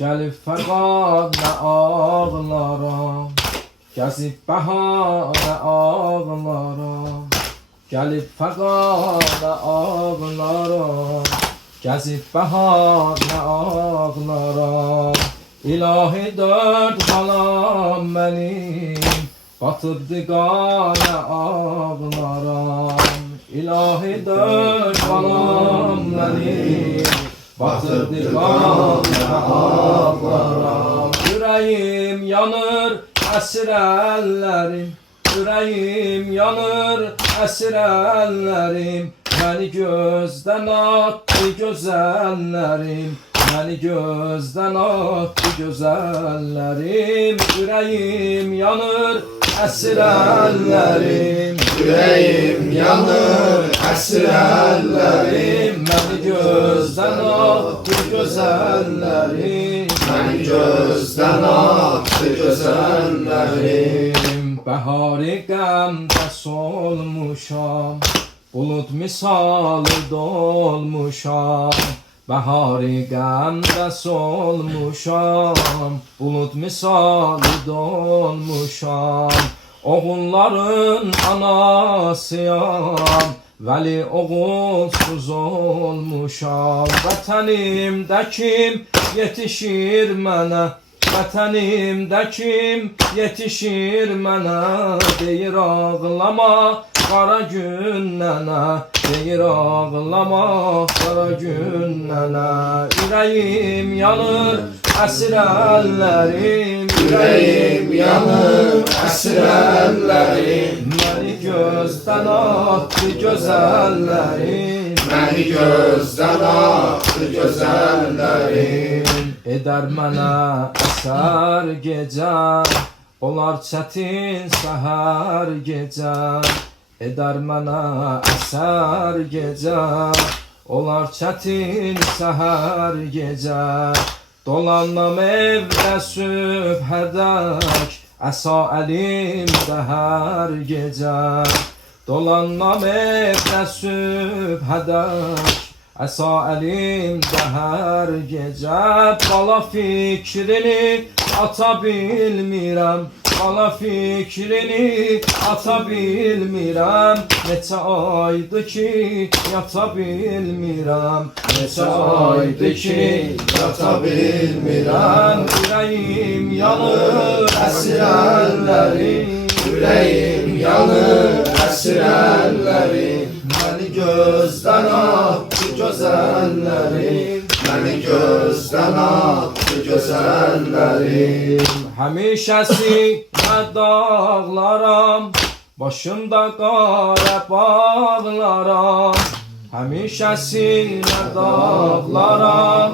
Gəlib fəqat nə ağlaram, gəzib bəhanə ağlaram. Gəlib fəqat nə ağlaram, gəzib bəhanə ağlaram. İlahi dörd balam mənim, batıbdı qana ağlaram. İlahi dörd balam mənim, batıbdı qana ağlaram. Ürəyim yanır, əsir əllərim, ürəyim yanır, əsir əllərim. Məni gözdən atdı gözəllərim, məni gözdən atdı gözəllərim. Ürəyim yanır, əsir əllərim, Ürəyim yanır, əsir əllərim. məni gözdən atdı gözəllərim, Məni gözdən atdı gözəllərim. Bəhari qəmdə solmuşam, bulud misalı dolmuşam. Bəhari qəmdə solmuşam, bulud misalı dolmuşam. Oğulların anasıyam, vəli oğulsuz olmuşam. Vətənimdə kim yetişir mənə, vətənimdə kim yetişir mənə. Deyir ağlama qara gün nənə, deyir ağlama qara gün nənə. Ürəyim yanır, əsir əllərim, Ürəyim yanır, əsir əllərim. məni gözdən atdı gözəllərim, Məni gözdən atdı gözəllərim. edər mənə əsər gecə, olar çətin səhər gecə. Edər mənə əsər gecə, olar çətin səhər gecə. Dolanam evdə sübhədək, əsa əlimdə hər gecə. Dolanam evdə sübhədək, əsa əlimdə hər gecə. Bala fikrini ata bilmirəm, bala fikrini ata bilmirəm. Neçə aydır ki yata bilmirəm, neçə aydır ki Yata bilmirəm. Ürəyim yanır, əsir əllərim, Ürəyim yanır, əsir əllərim. məni Gözdən atdı gözəllərim. Məni gözdən atdı gözəllərim. Həmişəsi dağlaram, başımda qara bağlaram. Həmişəsi dağlaram,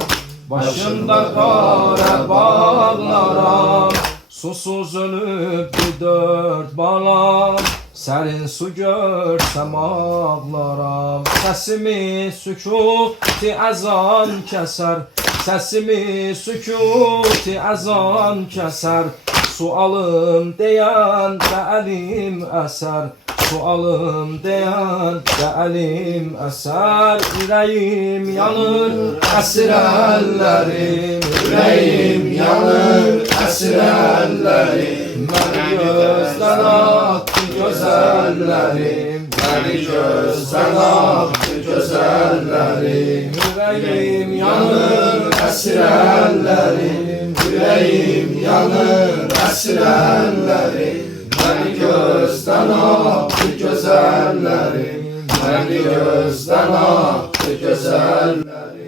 başımda qara bağlaram. Susuz ölübdü dörd balam, sərin su görsəm ağlaram. Səsimi sükuti əzan kəsər, səsimi sükuti əzan kəsər. Sualım deyən də əlim əsər, sualım deyən də əlim əsər. Ürəyim yanır, əsir əllərim, Ürəyim yanır, əsir əllərim. məni gözdən atdı gözəllərim, Məni gözdən atdı gözəllərim. ürəyim yanır, Əsir əllərim. Ürəyim yanır, əsir əllərim. Məni gözdən atdı gözəllərim. Məni gözdən atdı gözəllərim.